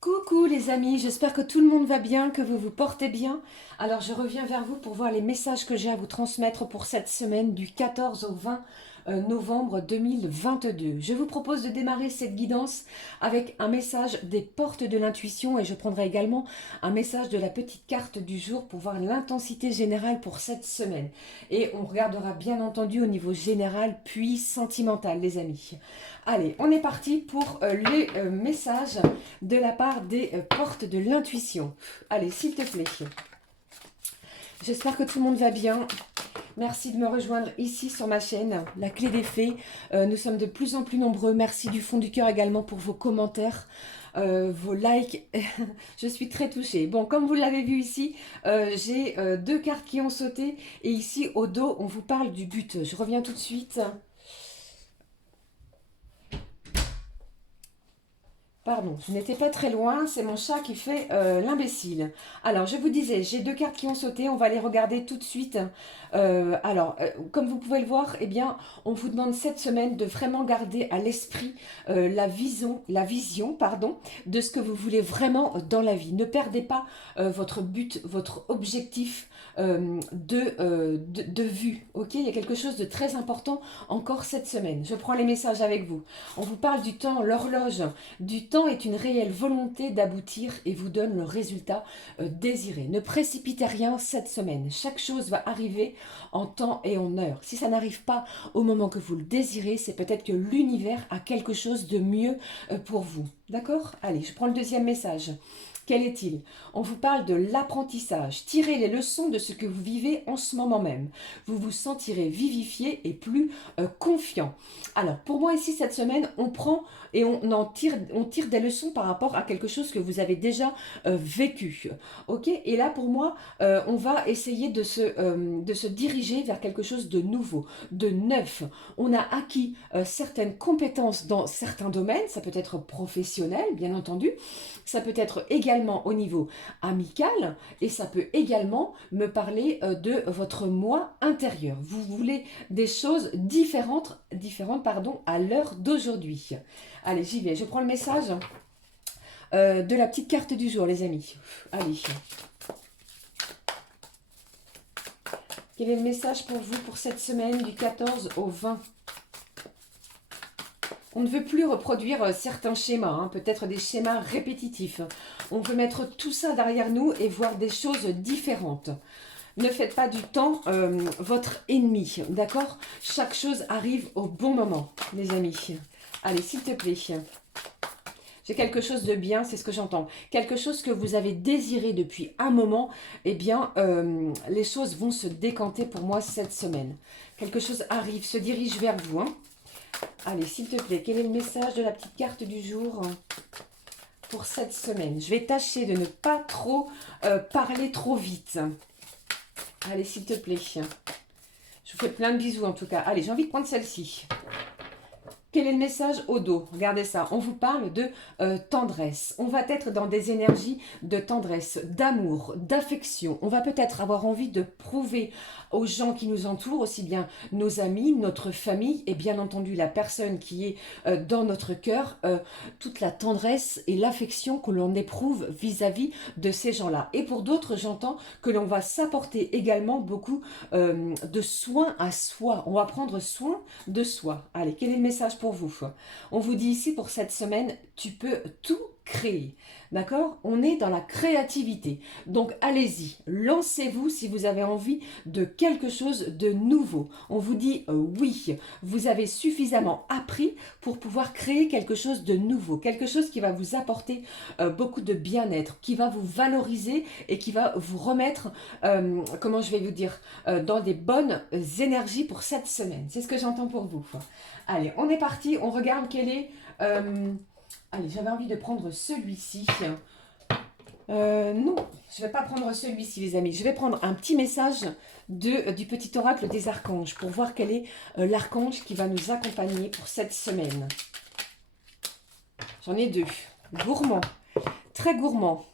Coucou les amis, j'espère que tout le monde va bien, que vous vous portez bien. Alors je reviens vers vous pour voir les messages que j'ai à vous transmettre pour cette semaine du 14 au 20 novembre 2022. Je vous propose de démarrer cette guidance avec un message des portes de l'intuition et je prendrai également un message de la petite carte du jour pour voir l'intensité générale pour cette semaine. Et on regardera bien entendu au niveau général puis sentimental les amis. Allez, on est parti pour les messages de la part des portes de l'intuition. Allez, s'il te plaît. J'espère que tout le monde va bien. Merci de me rejoindre ici sur ma chaîne, La Clé des Fées. Nous sommes de plus en plus nombreux. Merci du fond du cœur également pour vos commentaires, vos likes. Je suis très touchée. Bon, comme vous l'avez vu ici, j'ai deux cartes qui ont sauté. Et ici, au dos, on vous parle du but. Je reviens tout de suite. Pardon, je n'étais pas très loin, c'est mon chat qui fait l'imbécile. Alors, je vous disais, j'ai deux cartes qui ont sauté, on va les regarder tout de suite. Comme vous pouvez le voir, eh bien, on vous demande cette semaine de vraiment garder à l'esprit la vision, pardon, de ce que vous voulez vraiment dans la vie. Ne perdez pas votre but, votre objectif de vue, ok? Il y a quelque chose de très important encore cette semaine. Je prends les messages avec vous. On vous parle du temps, l'horloge. Du temps est une réelle volonté d'aboutir et vous donne le résultat désiré. Ne précipitez rien cette semaine. Chaque chose va arriver en temps et en heure. Si ça n'arrive pas au moment que vous le désirez, c'est peut-être que l'univers a quelque chose de mieux pour vous. D'accord? Allez, je prends le deuxième message. Quel est-il? On vous parle de l'apprentissage. Tirez les leçons de ce que vous vivez en ce moment même. Vous vous sentirez vivifié et plus confiant. Alors, pour moi ici, cette semaine, on prend et on tire des leçons par rapport à quelque chose que vous avez déjà vécu. Ok? Et là, pour moi, on va essayer de se diriger vers quelque chose de nouveau, de neuf. On a acquis certaines compétences dans certains domaines. Ça peut être professionnel, bien entendu. Ça peut être également au niveau amical et ça peut également me parler de votre moi intérieur. Vous voulez des choses différentes pardon, à l'heure d'aujourd'hui. Allez, j'y vais. Je prends le message de la petite carte du jour, les amis. Allez. Quel est le message pour vous pour cette semaine du 14 au 20? On ne veut plus reproduire certains schémas, hein, peut-être des schémas répétitifs. On veut mettre tout ça derrière nous et voir des choses différentes. Ne faites pas du temps votre ennemi, d'accord? Chaque chose arrive au bon moment, les amis. Allez, s'il te plaît. J'ai quelque chose de bien, c'est ce que j'entends. Quelque chose que vous avez désiré depuis un moment, eh bien, les choses vont se décanter pour moi cette semaine. Quelque chose arrive, se dirige vers vous, hein. Allez, s'il te plaît, quel est le message de la petite carte du jour pour cette semaine? Je vais tâcher de ne pas trop parler trop vite. Allez, s'il te plaît. Je vous fais plein de bisous en tout cas. Allez, j'ai envie de prendre celle-ci. Quel est le message au dos? Regardez ça, on vous parle de tendresse. On va être dans des énergies de tendresse, d'amour, d'affection. On va peut-être avoir envie de prouver aux gens qui nous entourent, aussi bien nos amis, notre famille et bien entendu la personne qui est dans notre cœur, toute la tendresse et l'affection que l'on éprouve vis-à-vis de ces gens-là. Et pour d'autres, j'entends que l'on va s'apporter également beaucoup de soins à soi. On va prendre soin de soi. Allez, quel est le message pour vous? On vous dit ici pour cette semaine, tu peux tout créer. D'accord? On est dans la créativité. Donc allez-y, lancez-vous si vous avez envie de quelque chose de nouveau. On vous dit oui, vous avez suffisamment appris pour pouvoir créer quelque chose de nouveau, quelque chose qui va vous apporter beaucoup de bien-être, qui va vous valoriser et qui va vous remettre, comment je vais vous dire, dans des bonnes énergies pour cette semaine. C'est ce que j'entends pour vous. Allez, on est parti, on regarde quel est... allez, j'avais envie de prendre celui-ci. Non, je ne vais pas prendre celui-ci, les amis. Je vais prendre un petit message du petit oracle des archanges pour voir quel est l'archange qui va nous accompagner pour cette semaine. J'en ai deux. Gourmand, très gourmand.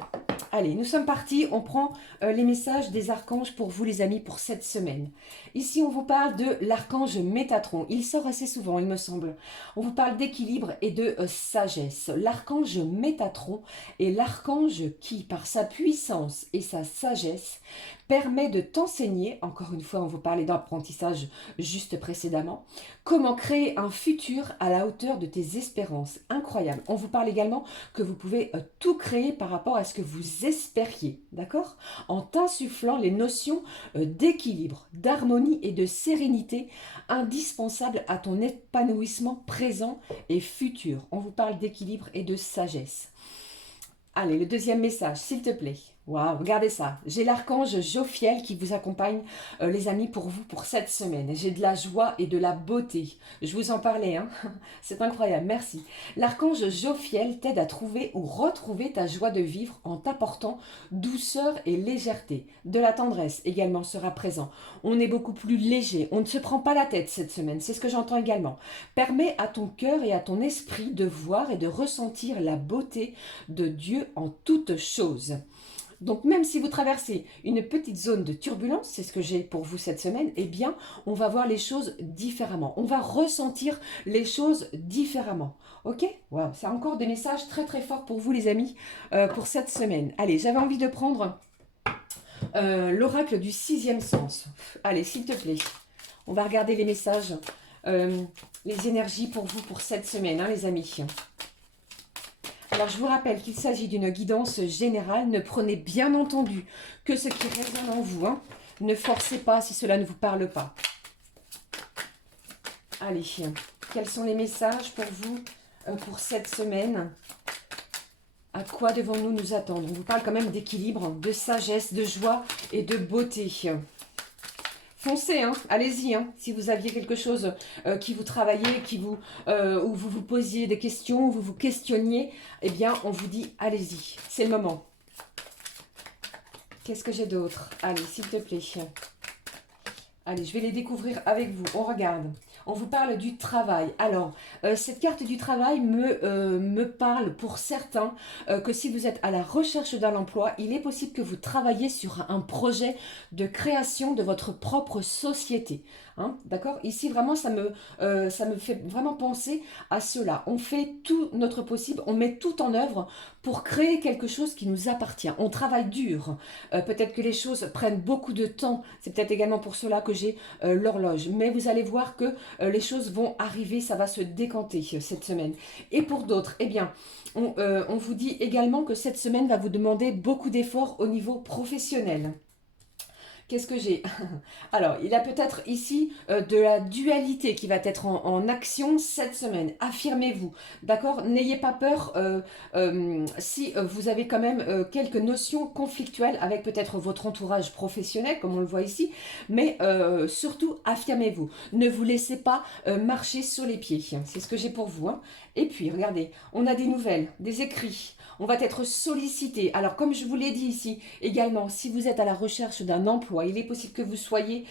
Allez, nous sommes partis, on prend les messages des archanges pour vous les amis pour cette semaine. Ici, on vous parle de l'archange Métatron. Il sort assez souvent, il me semble. On vous parle d'équilibre et de sagesse. L'archange Métatron est l'archange qui, par sa puissance et sa sagesse, permet de t'enseigner, encore une fois, on vous parlait d'apprentissage juste précédemment, comment créer un futur à la hauteur de tes espérances. Incroyable. On vous parle également que vous pouvez tout créer par rapport à ce que vous espériez, d'accord? En t'insufflant les notions d'équilibre, d'harmonie et de sérénité indispensables à ton épanouissement présent et futur. On vous parle d'équilibre et de sagesse. Allez, le deuxième message, s'il te plaît. Waouh, regardez ça. J'ai l'archange Jophiel qui vous accompagne, les amis, pour vous, pour cette semaine. J'ai de la joie et de la beauté. Je vous en parlais, hein. C'est incroyable, merci. L'archange Jophiel t'aide à trouver ou retrouver ta joie de vivre en t'apportant douceur et légèreté. De la tendresse également sera présent. On est beaucoup plus léger. On ne se prend pas la tête cette semaine. C'est ce que j'entends également. Permets à ton cœur et à ton esprit de voir et de ressentir la beauté de Dieu en toutes choses. Donc même si vous traversez une petite zone de turbulence, c'est ce que j'ai pour vous cette semaine, eh bien on va voir les choses différemment. On va ressentir les choses différemment. Ok? Wow, c'est encore des messages très très forts pour vous les amis pour cette semaine. Allez, j'avais envie de prendre l'oracle du sixième sens. Allez, s'il te plaît, on va regarder les messages, les énergies pour vous pour cette semaine, hein, les amis. Alors, je vous rappelle qu'il s'agit d'une guidance générale. Ne prenez bien entendu que ce qui résonne en vous. Hein. Ne forcez pas si cela ne vous parle pas. Allez, quels sont les messages pour vous pour cette semaine? À quoi devons-nous nous attendre? On vous parle quand même d'équilibre, de sagesse, de joie et de beauté. Foncez, hein, allez-y, hein, si vous aviez quelque chose qui vous travaillait, où vous vous posiez des questions, où vous vous questionniez, eh bien, on vous dit, allez-y, c'est le moment. Qu'est-ce que j'ai d'autre? Allez, s'il te plaît. Allez, je vais les découvrir avec vous. On regarde. On vous parle du travail. Alors, cette carte du travail me parle pour certains que si vous êtes à la recherche d'un emploi, il est possible que vous travaillez sur un projet de création de votre propre société. Hein, d'accord? Ici, vraiment, ça me fait vraiment penser à cela. On fait tout notre possible, on met tout en œuvre pour créer quelque chose qui nous appartient. On travaille dur. Peut-être que les choses prennent beaucoup de temps. C'est peut-être également pour cela que j'ai l'horloge. Mais vous allez voir que les choses vont arriver, ça va se décanter cette semaine. Et pour d'autres, eh bien, on vous dit également que cette semaine va vous demander beaucoup d'efforts au niveau professionnel. Qu'est-ce que j'ai? Alors, il y a peut-être ici de la dualité qui va être en action cette semaine. Affirmez-vous, d'accord? N'ayez pas peur si vous avez quand même quelques notions conflictuelles avec peut-être votre entourage professionnel, comme on le voit ici, mais surtout, affirmez-vous. Ne vous laissez pas marcher sur les pieds. C'est ce que j'ai pour vous. Hein. Et puis, regardez, on a des nouvelles, des écrits. On va être sollicité. Alors, comme je vous l'ai dit ici, également, si vous êtes à la recherche d'un emploi, il est possible que vous soyez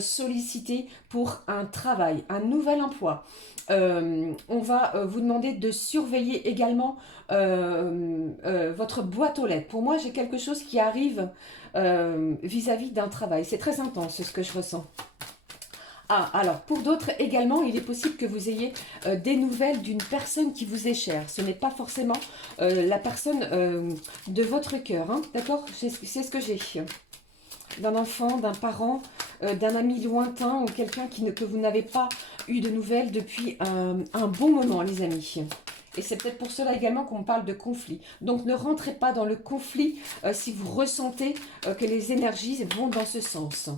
sollicité pour un travail, un nouvel emploi. On va vous demander de surveiller également votre boîte aux lettres. Pour moi, j'ai quelque chose qui arrive vis-à-vis d'un travail. C'est très intense ce que je ressens. Ah, alors, pour d'autres également, il est possible que vous ayez des nouvelles d'une personne qui vous est chère. Ce n'est pas forcément la personne de votre cœur, hein, d'accord? C'est ce que j'ai. D'un enfant, d'un parent, d'un ami lointain ou quelqu'un que vous n'avez pas eu de nouvelles depuis un bon moment, les amis. Et c'est peut-être pour cela également qu'on parle de conflit. Donc, ne rentrez pas dans le conflit si vous ressentez que les énergies vont dans ce sens.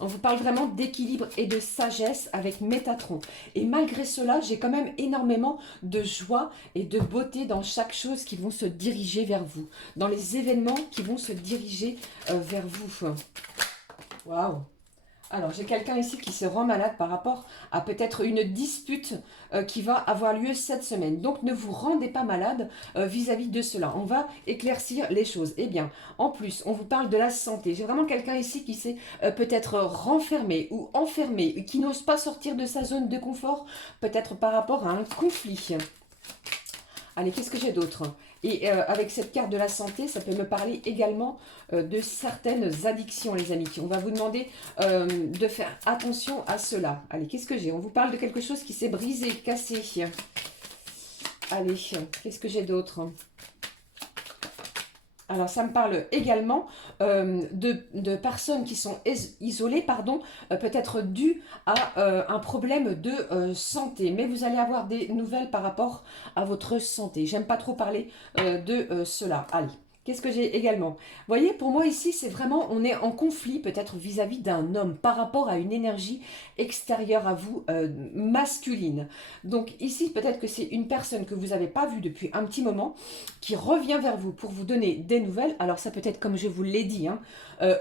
On vous parle vraiment d'équilibre et de sagesse avec Métatron. Et malgré cela, j'ai quand même énormément de joie et de beauté dans chaque chose qui vont se diriger vers vous. Dans les événements qui vont se diriger vers vous. Waouh! Alors, j'ai quelqu'un ici qui se rend malade par rapport à peut-être une dispute qui va avoir lieu cette semaine. Donc, ne vous rendez pas malade vis-à-vis de cela. On va éclaircir les choses. Eh bien, en plus, on vous parle de la santé. J'ai vraiment quelqu'un ici qui s'est peut-être renfermé ou enfermé, qui n'ose pas sortir de sa zone de confort, peut-être par rapport à un conflit. Allez, qu'est-ce que j'ai d'autre? Et avec cette carte de la santé, ça peut me parler également de certaines addictions, les amis. On va vous demander de faire attention à cela. Allez, qu'est-ce que j'ai? On vous parle de quelque chose qui s'est brisé, cassé. Allez, qu'est-ce que j'ai d'autre? Alors, ça me parle également de personnes qui sont isolées, pardon, peut-être dû à un problème de santé. Mais vous allez avoir des nouvelles par rapport à votre santé. J'aime pas trop parler de cela. Allez. Qu'est-ce que j'ai également? Vous voyez, pour moi ici, c'est vraiment, on est en conflit peut-être vis-à-vis d'un homme par rapport à une énergie extérieure à vous, masculine. Donc ici, peut-être que c'est une personne que vous n'avez pas vue depuis un petit moment, qui revient vers vous pour vous donner des nouvelles. Alors ça peut être, comme je vous l'ai dit, hein,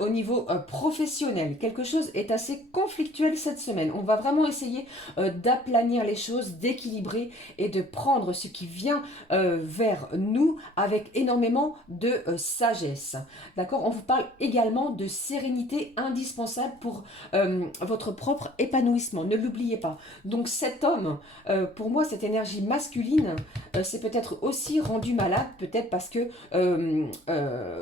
au niveau professionnel. Quelque chose est assez conflictuel cette semaine. On va vraiment essayer d'aplanir les choses, d'équilibrer et de prendre ce qui vient vers nous avec énormément de sagesse. D'accord? On vous parle également de sérénité indispensable pour votre propre épanouissement. Ne l'oubliez pas. Donc cet homme, pour moi, cette énergie masculine, c'est peut-être aussi rendu malade, peut-être parce que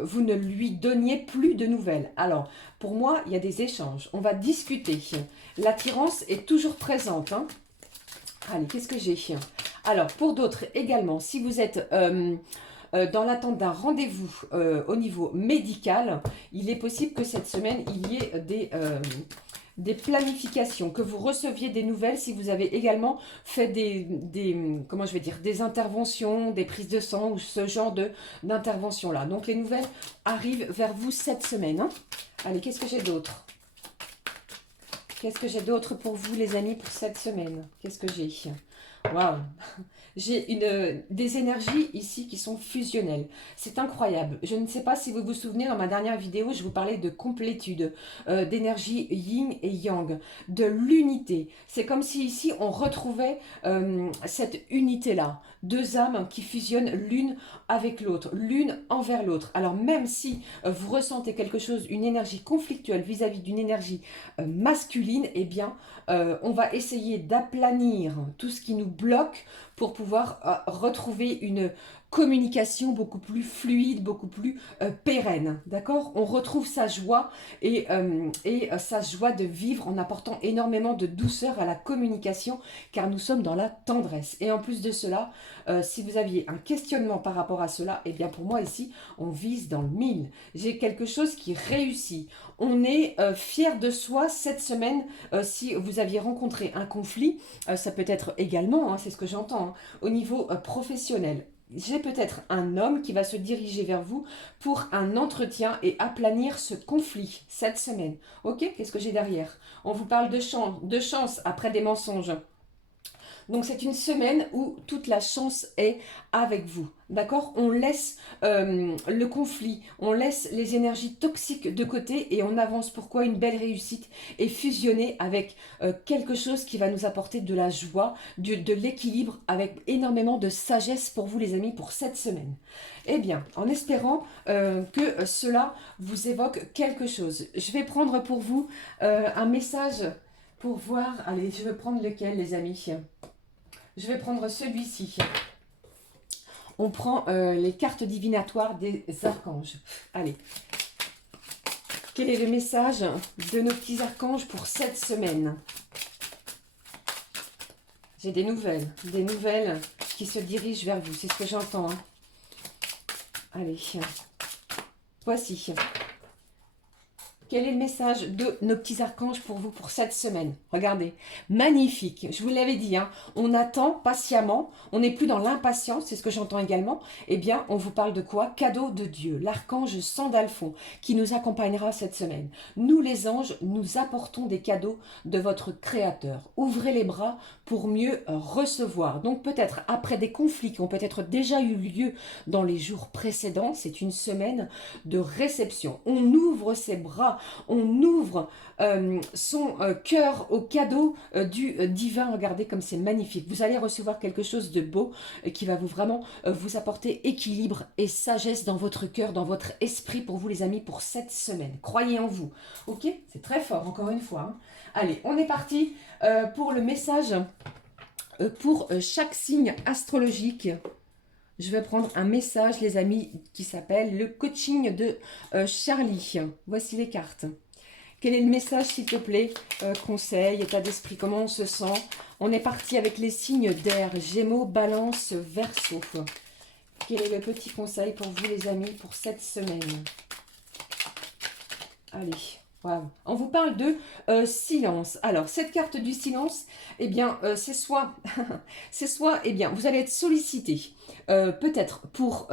vous ne lui donniez plus de nouvelles. Alors, pour moi, il y a des échanges. On va discuter. L'attirance est toujours présente. Hein. Allez, qu'est-ce que j'ai? Alors, pour d'autres également, si vous êtes dans l'attente d'un rendez-vous au niveau médical, il est possible que cette semaine, il y ait des planifications, que vous receviez des nouvelles si vous avez également fait comment je vais dire, des interventions, des prises de sang ou ce genre d'intervention-là. Donc les nouvelles arrivent vers vous cette semaine. Hein. Allez, qu'est-ce que j'ai d'autre? Qu'est-ce que j'ai d'autre pour vous, les amis, pour cette semaine? Qu'est-ce que j'ai? Waouh! J'ai des énergies ici qui sont fusionnelles. C'est incroyable. Je ne sais pas si vous vous souvenez, dans ma dernière vidéo, je vous parlais de complétude, d'énergie yin et yang, de l'unité. C'est comme si ici, on retrouvait cette unité-là. Deux âmes qui fusionnent l'une avec l'autre, l'une envers l'autre. Alors même si vous ressentez quelque chose, une énergie conflictuelle vis-à-vis d'une énergie masculine, eh bien, on va essayer d'aplanir tout ce qui nous bloque pour pouvoir retrouver une communication beaucoup plus fluide, beaucoup plus pérenne. D'accord? On retrouve sa joie et sa joie de vivre en apportant énormément de douceur à la communication, car nous sommes dans la tendresse. Et en plus de cela, si vous aviez un questionnement par rapport à cela, eh bien pour moi ici, on vise dans le mille. J'ai quelque chose qui réussit. On est fier de soi cette semaine. Si vous aviez rencontré un conflit, ça peut être également, hein, c'est ce que j'entends, hein, au niveau professionnel. J'ai peut-être un homme qui va se diriger vers vous pour un entretien et aplanir ce conflit cette semaine. Ok, qu'est-ce que j'ai derrière? On vous parle de chance après des mensonges. Donc c'est une semaine où toute la chance est avec vous. D'accord? On laisse le conflit, on laisse les énergies toxiques de côté et on avance. Pourquoi une belle réussite est fusionnée avec quelque chose qui va nous apporter de la joie, de l'équilibre, avec énormément de sagesse pour vous les amis pour cette semaine. Eh bien, en espérant que cela vous évoque quelque chose, je vais prendre pour vous un message pour voir. Allez, je vais prendre lequel les amis? Je vais prendre celui-ci. On prend les cartes divinatoires des archanges. Allez. Quel est le message de nos petits archanges pour cette semaine? J'ai des nouvelles qui se dirigent vers vous. C'est ce que j'entends. Hein. Allez. Voici. Quel est le message de nos petits archanges pour vous pour cette semaine? Regardez, magnifique, je vous l'avais dit, hein, on attend patiemment, on n'est plus dans l'impatience, c'est ce que j'entends également. Eh bien, on vous parle de quoi? Cadeau de Dieu, l'archange Sandalphon qui nous accompagnera cette semaine. Nous les anges, nous apportons des cadeaux de votre Créateur. Ouvrez les bras pour mieux recevoir. Donc peut-être après des conflits qui ont peut-être déjà eu lieu dans les jours précédents, c'est une semaine de réception. On ouvre ses bras, on ouvre son cœur au cadeau du divin. Regardez comme c'est magnifique. Vous allez recevoir quelque chose de beau qui va vraiment vous apporter équilibre et sagesse dans votre cœur, dans votre esprit pour vous les amis pour cette semaine. Croyez en vous. Ok? C'est très fort encore une fois. Hein. Allez, on est parti pour le message pour chaque signe astrologique je vais prendre un message, les amis, qui s'appelle le coaching de Charlie. Voici les cartes. Quel est le message, s'il te plaît? Conseil, état d'esprit, comment on se sent? On est parti avec les signes d'air, Gémeaux, Balance, Verseau. Quel est le petit conseil pour vous, les amis, pour cette semaine? Allez, wow. On vous parle de silence. Alors, cette carte du silence, eh bien, c'est soit, eh bien, vous allez être sollicité, peut-être pour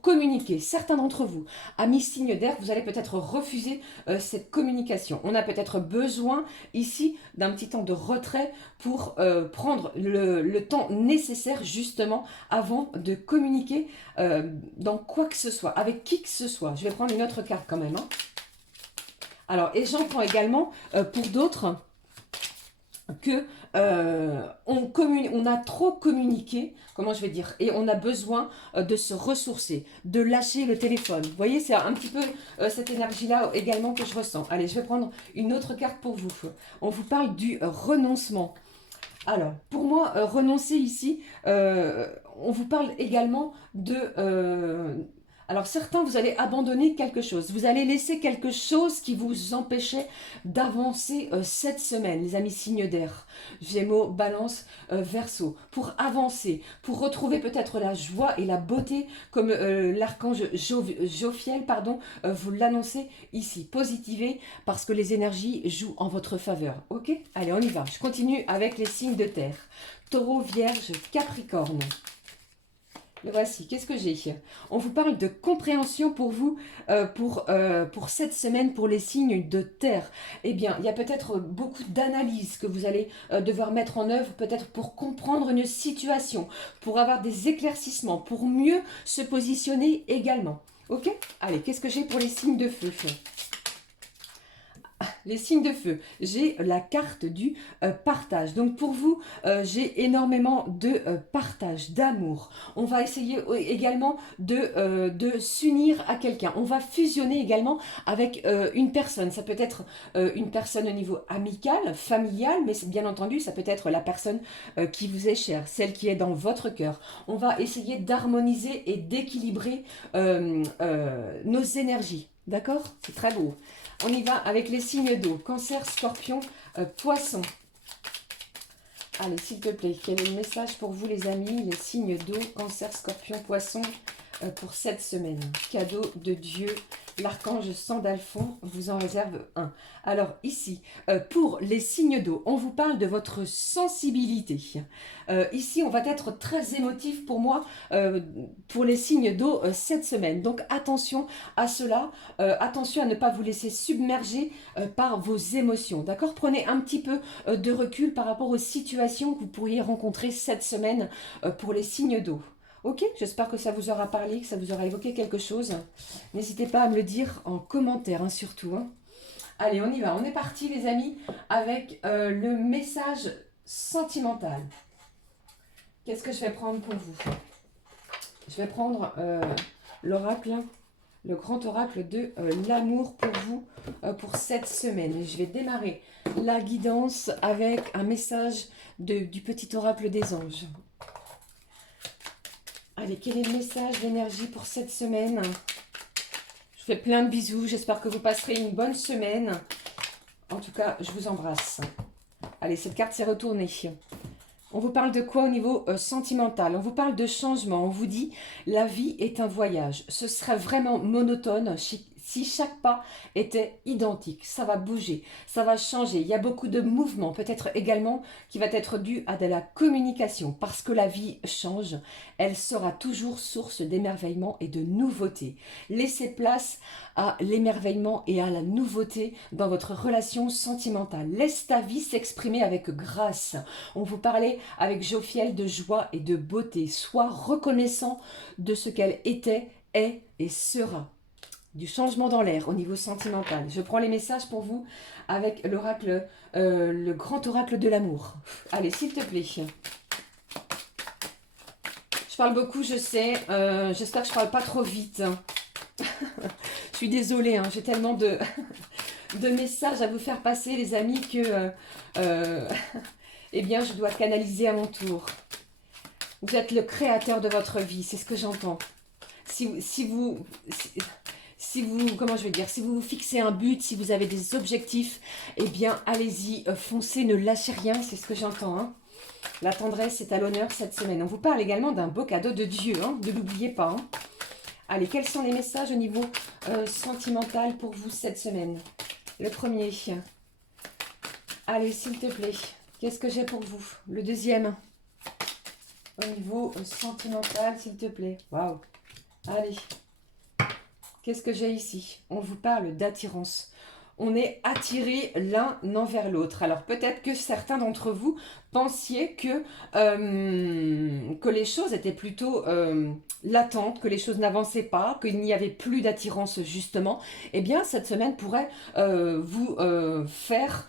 communiquer. Certains d'entre vous, amis signe d'air, vous allez peut-être refuser cette communication. On a peut-être besoin ici d'un petit temps de retrait pour prendre le temps nécessaire justement avant de communiquer dans quoi que ce soit, avec qui que ce soit. Je vais prendre une autre carte quand même. Hein. Alors, et j'entends également pour d'autres que on a trop communiqué, comment je vais dire, et on a besoin de se ressourcer, de lâcher le téléphone. Vous voyez, c'est un petit peu cette énergie-là également que je ressens. Allez, je vais prendre une autre carte pour vous. On vous parle du renoncement. Alors, pour moi, renoncer ici, on vous parle également de... alors, certains, vous allez abandonner quelque chose. Vous allez laisser quelque chose qui vous empêchait d'avancer cette semaine, les amis signes d'air. Gémeaux, Balance, Verseau. Pour avancer, pour retrouver peut-être la joie et la beauté, comme l'archange Jophiel, pardon, vous l'annoncez ici. Positivez, parce que les énergies jouent en votre faveur. Ok? Allez, on y va. Je continue avec les signes de terre. Taureau, Vierge, Capricorne. Le voici, qu'est-ce que j'ai? On vous parle de compréhension pour vous, pour cette semaine, pour les signes de terre. Eh bien, il y a peut-être beaucoup d'analyses que vous allez devoir mettre en œuvre, peut-être pour comprendre une situation, pour avoir des éclaircissements, pour mieux se positionner également. Ok? Allez, qu'est-ce que j'ai pour les signes de feu? Les signes de feu, j'ai la carte du partage. Donc pour vous, j'ai énormément de partage, d'amour. On va essayer également de s'unir à quelqu'un. On va fusionner également avec une personne. Ça peut être une personne au niveau amical, familial, mais bien entendu, ça peut être la personne qui vous est chère, celle qui est dans votre cœur. On va essayer d'harmoniser et d'équilibrer nos énergies. D'accord? C'est très beau. On y va avec les signes d'eau. Cancer, Scorpion, Poisson. Allez, s'il te plaît, quel est le message pour vous, les amis? Les signes d'eau, Cancer, Scorpion, Poisson, pour cette semaine. Cadeau de Dieu. L'archange Sandalphon vous en réserve un. Alors ici, pour les signes d'eau, on vous parle de votre sensibilité. Ici, on va être très émotif pour moi, pour les signes d'eau cette semaine. Donc attention à cela, attention à ne pas vous laisser submerger par vos émotions. D'accord? Prenez un petit peu de recul par rapport aux situations que vous pourriez rencontrer cette semaine pour les signes d'eau. Ok, j'espère que ça vous aura parlé, que ça vous aura évoqué quelque chose. N'hésitez pas à me le dire en commentaire, hein, surtout. Hein. Allez, on y va. On est parti, les amis, avec le message sentimental. Qu'est-ce que je vais prendre pour vous? Je vais prendre l'oracle, le grand oracle de l'amour pour vous, pour cette semaine. Et je vais démarrer la guidance avec un message du petit oracle des anges. Allez, quel est le message d'énergie pour cette semaine? Je vous fais plein de bisous. J'espère que vous passerez une bonne semaine. En tout cas, je vous embrasse. Allez, cette carte s'est retournée. On vous parle de quoi au niveau sentimental? On vous parle de changement. On vous dit, la vie est un voyage. Ce serait vraiment monotone si chaque pas était identique. Ça va bouger, ça va changer. Il y a beaucoup de mouvements, peut-être également qui va être dû à de la communication. Parce que la vie change, elle sera toujours source d'émerveillement et de nouveauté. Laissez place à l'émerveillement et à la nouveauté dans votre relation sentimentale. Laisse ta vie s'exprimer avec grâce. On vous parlait avec Jophiel de joie et de beauté. Sois reconnaissant de ce qu'elle était, est et sera. Du changement dans l'air au niveau sentimental. Je prends les messages pour vous avec l'oracle, le grand oracle de l'amour. Allez, s'il te plaît. Je parle beaucoup, je sais. J'espère que je ne parle pas trop vite. Je suis désolée, hein, j'ai tellement de messages à vous faire passer, les amis, que eh bien, je dois canaliser à mon tour. Vous êtes le créateur de votre vie, c'est ce que j'entends. Si vous, comment je vais dire, si vous vous fixez un but, si vous avez des objectifs, eh bien, allez-y, foncez, ne lâchez rien, c'est ce que j'entends. Hein. La tendresse est à l'honneur cette semaine. On vous parle également d'un beau cadeau de Dieu, hein, ne l'oubliez pas. Hein. Allez, quels sont les messages au niveau sentimental pour vous cette semaine? Le premier. Allez, s'il te plaît, qu'est-ce que j'ai pour vous? Le deuxième. Au niveau sentimental, s'il te plaît. Waouh. Allez. Qu'est-ce que j'ai ici? On vous parle d'attirance. On est attirés l'un envers l'autre. Alors peut-être que certains d'entre vous pensiez que les choses étaient plutôt latentes, que les choses n'avançaient pas, qu'il n'y avait plus d'attirance justement. Eh bien cette semaine pourrait vous faire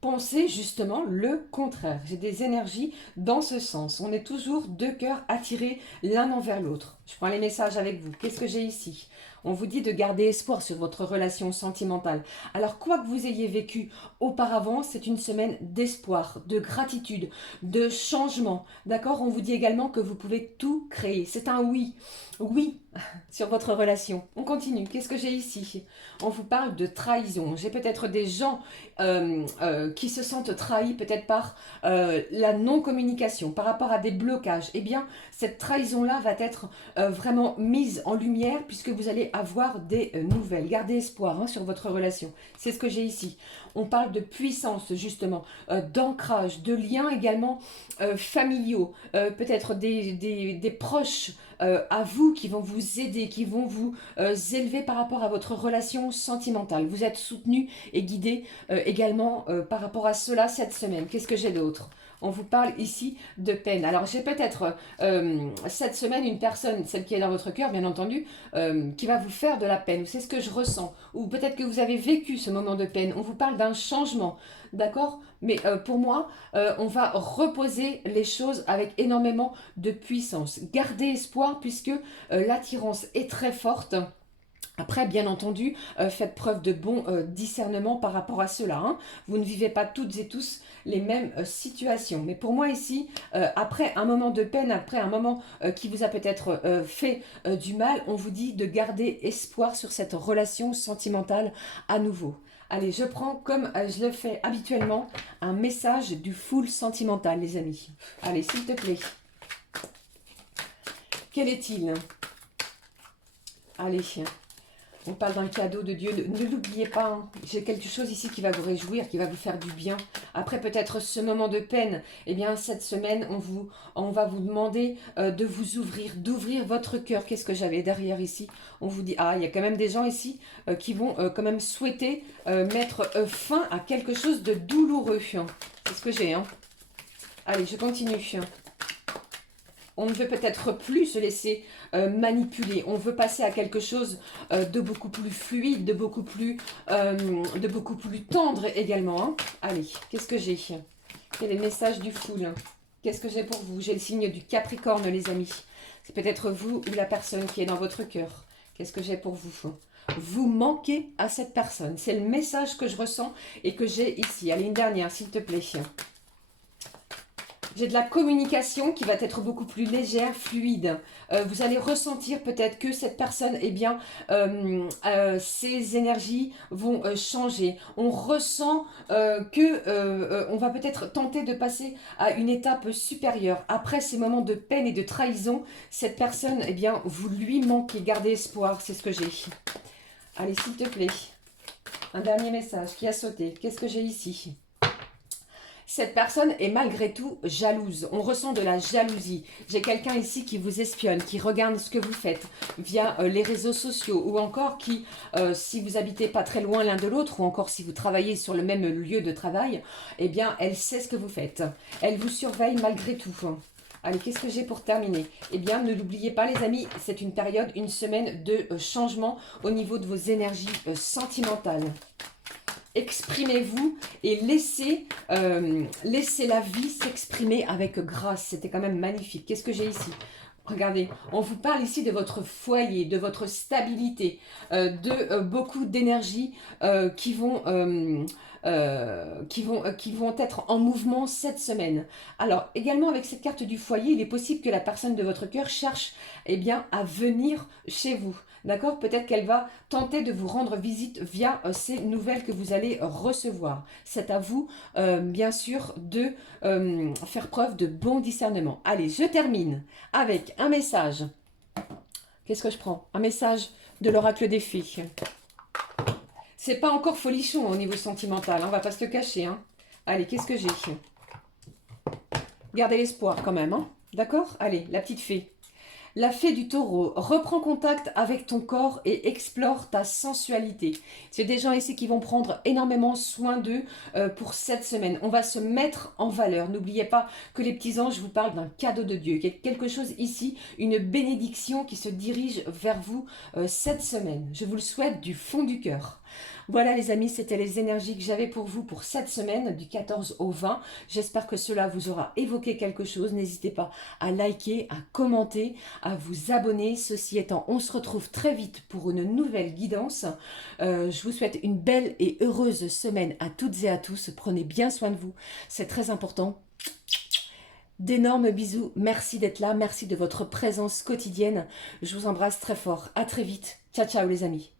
penser justement le contraire. J'ai des énergies dans ce sens. On est toujours deux cœurs attirés l'un envers l'autre. Je prends les messages avec vous. Qu'est-ce que j'ai ici? On vous dit de garder espoir sur votre relation sentimentale. Alors, quoi que vous ayez vécu auparavant, c'est une semaine d'espoir, de gratitude, de changement. D'accord? On vous dit également que vous pouvez tout créer. C'est un oui. Oui sur votre relation. On continue. Qu'est-ce que j'ai ici? On vous parle de trahison. J'ai peut-être des gens qui se sentent trahis peut-être par la non-communication, par rapport à des blocages. Eh bien, cette trahison-là va être vraiment mise en lumière puisque vous allez avoir des nouvelles. Gardez espoir hein, sur votre relation. C'est ce que j'ai ici. On parle de puissance justement, d'ancrage, de liens également familiaux, peut-être des proches à vous qui vont vous aider, qui vont vous élever par rapport à votre relation sentimentale. Vous êtes soutenu et guidé également par rapport à cela cette semaine. Qu'est-ce que j'ai d'autre? On vous parle ici de peine. Alors j'ai peut-être cette semaine une personne, celle qui est dans votre cœur bien entendu, qui va vous faire de la peine. C'est ce que je ressens. Ou peut-être que vous avez vécu ce moment de peine. On vous parle d'un changement. D'accord? Mais pour moi, on va reposer les choses avec énormément de puissance. Gardez espoir puisque l'attirance est très forte. Après, bien entendu, faites preuve de bon discernement par rapport à cela. Hein. Vous ne vivez pas toutes et tous les mêmes situations. Mais pour moi ici, après un moment de peine, après un moment qui vous a peut-être fait du mal, on vous dit de garder espoir sur cette relation sentimentale à nouveau. Allez, je prends comme je le fais habituellement un message du full sentimental, les amis. Allez, s'il te plaît. Quel est-il? Allez. On parle d'un cadeau de Dieu. Ne l'oubliez pas, hein. J'ai quelque chose ici qui va vous réjouir, qui va vous faire du bien. Après peut-être ce moment de peine, eh bien cette semaine, on va vous demander de vous ouvrir, d'ouvrir votre cœur. Qu'est-ce que j'avais derrière ici? On vous dit, ah, il y a quand même des gens ici qui vont quand même souhaiter mettre fin à quelque chose de douloureux. C'est ce que j'ai. Hein. Allez, je continue. On ne veut peut-être plus se laisser manipuler. On veut passer à quelque chose de beaucoup plus fluide, de beaucoup plus tendre également. Hein. Allez, qu'est-ce que j'ai? Quel est le message du full? Qu'est-ce que j'ai pour vous? J'ai le signe du Capricorne, les amis. C'est peut-être vous ou la personne qui est dans votre cœur. Qu'est-ce que j'ai pour vous? Vous manquez à cette personne. C'est le message que je ressens et que j'ai ici. Allez, une dernière, s'il te plaît. J'ai de la communication qui va être beaucoup plus légère, fluide. Vous allez ressentir peut-être que cette personne, eh bien, ses énergies vont changer. On ressent on va peut-être tenter de passer à une étape supérieure. Après ces moments de peine et de trahison, cette personne, eh bien, vous lui manquez. Gardez espoir, c'est ce que j'ai. Allez, s'il te plaît. Un dernier message qui a sauté. Qu'est-ce que j'ai ici? Cette personne est malgré tout jalouse. On ressent de la jalousie. J'ai quelqu'un ici qui vous espionne, qui regarde ce que vous faites via les réseaux sociaux ou encore qui, si vous habitez pas très loin l'un de l'autre ou encore si vous travaillez sur le même lieu de travail, eh bien, elle sait ce que vous faites. Elle vous surveille malgré tout. Allez, qu'est-ce que j'ai pour terminer? Eh bien, ne l'oubliez pas les amis, c'est une période, une semaine de changement au niveau de vos énergies sentimentales. Exprimez-vous et laissez la vie s'exprimer avec grâce. C'était quand même magnifique. Qu'est-ce que j'ai ici? Regardez, on vous parle ici de votre foyer, de votre stabilité, de beaucoup d'énergie qui vont être en mouvement cette semaine. Alors, également avec cette carte du foyer, il est possible que la personne de votre cœur cherche eh bien, à venir chez vous. D'accord? Peut-être qu'elle va tenter de vous rendre visite via ces nouvelles que vous allez recevoir. C'est à vous, bien sûr, de faire preuve de bon discernement. Allez, je termine avec un message. Qu'est-ce que je prends? Un message de l'oracle des fées. C'est pas encore folichon au niveau sentimental, hein, on va pas se le cacher. Hein. Allez, qu'est-ce que j'ai? Gardez l'espoir quand même, hein. D'accord? Allez, la petite fée. La fée du taureau, reprends contact avec ton corps et explore ta sensualité. C'est des gens ici qui vont prendre énormément soin d'eux pour cette semaine. On va se mettre en valeur. N'oubliez pas que les petits anges vous parlent d'un cadeau de Dieu. Il y a quelque chose ici, une bénédiction qui se dirige vers vous cette semaine. Je vous le souhaite du fond du cœur. Voilà les amis, c'était les énergies que j'avais pour vous pour cette semaine du 14 au 20. J'espère que cela vous aura évoqué quelque chose. N'hésitez pas à liker, à commenter, à vous abonner. Ceci étant, on se retrouve très vite pour une nouvelle guidance. Je vous souhaite une belle et heureuse semaine à toutes et à tous. Prenez bien soin de vous, c'est très important. D'énormes bisous, merci d'être là, merci de votre présence quotidienne. Je vous embrasse très fort, à très vite. Ciao ciao les amis.